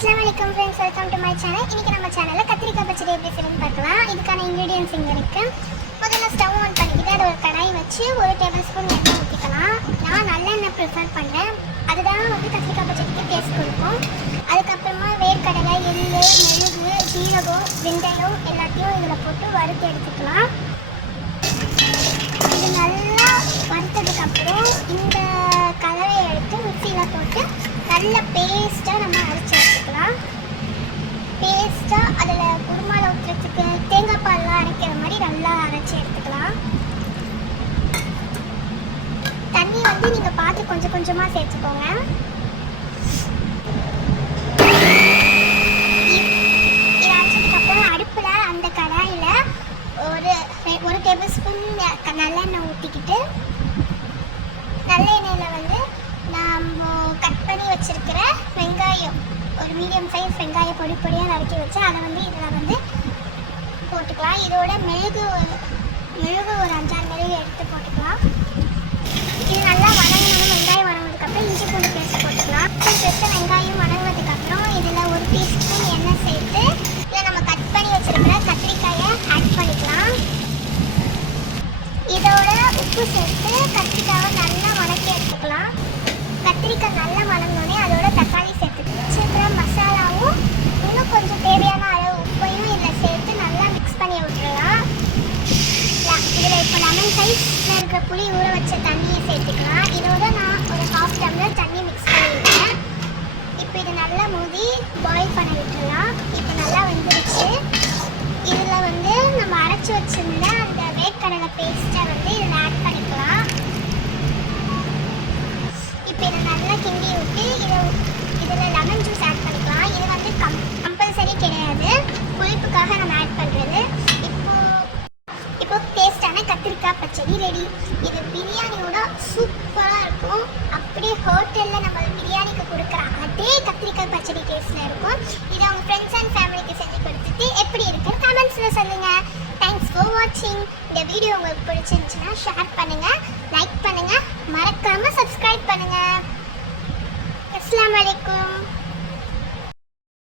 Assalamualaikum friends, welcome to my channel. இன்னைக்கு நம்ம சேனல்ல கத்திரிக்காய் பச்சடி எப்படி செய்யணும்னு பார்க்கலாம். இதுக்கான ingredients இங்க இருக்கு. முதல்ல ஸ்டவ் ஆன் பண்ணிட்டு அது ஒரு கடாய் வச்சு 1 டேபிள்ஸ்பூன் எண்ணெய் ஊத்திக்கலாம். நான் நல்லெண்ணெய் ப்ரிஃபர் பண்றேன். அதுதான் கத்திரிக்காய் பச்சடிக்கு டேஸ்ட் கொடுக்கும். அதுக்கு அப்புறமா வேர்க்கடலை, எள்ளு, மெளகு, சீரகம், வெந்தயம் எல்லாத்தையும் இதுல போட்டு வறுத்து எடுத்துக்கலாம். இது நல்லா வறுத்ததுக்கு அப்புறம் இந்த கலவையை எடுத்து மிக்ஸில போட்டு நல்ல பேஸ்ட்டாக நம்ம அரைச்சி எடுத்துக்கலாம். பேஸ்ட்டாக அதில் குருமாவில் ஊற்றுறதுக்கு தேங்காய் பால்லாம் அரைக்கிற மாதிரி நல்லா அரைச்சி எடுத்துக்கலாம். தண்ணி நீங்கள் பார்த்து கொஞ்சம் கொஞ்சமாக சேர்த்துக்கோங்க. இது அரைச்சதுக்கப்புறம் அடுப்பில் அந்த கடாயில் ஒரு டேபிள் ஸ்பூன் நல்லெண்ணெய் ஊற்றிக்கிட்டு நல்லெண்ணெயில் நம்ம கட் பண்ணி வச்சிருக்கிற வெங்காயம், ஒரு மீடியம் சைஸ் வெங்காயம் பொடியாக நறுக்கி வச்சு அதை இதில் போட்டுக்கலாம். இதோட மெழுகு ஒரு 5-6 மெழுகு எடுத்து போட்டுக்கலாம். இது நல்லா வதங்கணும். வெங்காயம் வதங்கினதுக்கப்புறம் இஞ்சி பூண்டு பேஸ்ட் போட்டுக்கலாம். வெங்காயம் வதங்கினதுக்கப்புறம் இதில் 1 டீஸ்பூன் எண்ணெய் சேர்த்து இதில் நம்ம கட் பண்ணி வச்சிருக்கிற கத்திரிக்காயை ஆட் பண்ணிக்கலாம். இதோட உப்பு சேர்த்து கத்திரிக்காயை நல்லா வதக்கி எடுத்துக்கலாம். கத்திரிக்காய் நல்லா வதங்கினோடனே அதோட தக்காளி சேர்த்து வச்சுருக்கிற மசாலாவும் இன்னும் கொஞ்சம் தேவையான அளவு உப்பையும் இதில் சேர்த்து நல்லா மிக்ஸ் பண்ணி விட்டுடலாம். இதில் இப்போ லெமன் சைஸில் இருக்கிற புளி ஊற வச்ச தண்ணியை சேர்த்துக்கலாம். இதோட நான் ஒரு 1/2 டம்ளர் தண்ணி மிக்ஸ் பண்ணிவிட்டேன். இப்போ இது நல்லா மூடி பாயில் பண்ண விட்டுடலாம். இப்போ நல்லா வந்துடுச்சு. இதில் நம்ம அரைச்சி வச்சுருந்த அந்த வேர்க்கடலை பேஸ்ட்டை இதில் ஆட் பண்ணிக்கலாம். இப்போ இதை நல்லா கிண்டி விட்டு இதில் லெமன் ஜூஸ் ஆட் பண்ணிக்கலாம். இது கம்பல்சரி கிடையாது, புளிப்புக்காக நம்ம ஆட் பண்ணுறது. இப்போ டேஸ்டான கத்திரிக்காய் பச்சடி ரெடி. இது பிரியாணியோட சூப்பராக இருக்கும். அப்படியே ஹோட்டலில் நம்ம பிரியாணிக்கு கொடுக்குற அதே கத்திரிக்காய் பச்சடி டேஸ்ட்டில் இருக்கும். இதை அவங்க ஃப்ரெண்ட்ஸ் அண்ட் ஃபேமிலிக்கு செஞ்சு கொடுத்துட்டு எப்படி இருக்குன்னு கமெண்ட்ஸில் சொல்லுங்கள். தேங்க்ஸ் ஃபார் வாட்சிங். இந்த வீடியோ உங்களுக்கு பிடிச்சிருந்துச்சுன்னா ஷேர் பண்ணுங்கள், லைக் பண்ணுங்கள், மறக்காமல் சப்ஸ்கிரைப் பண்ணுங்கள். அஸ்ஸலாமு அலைக்கும்.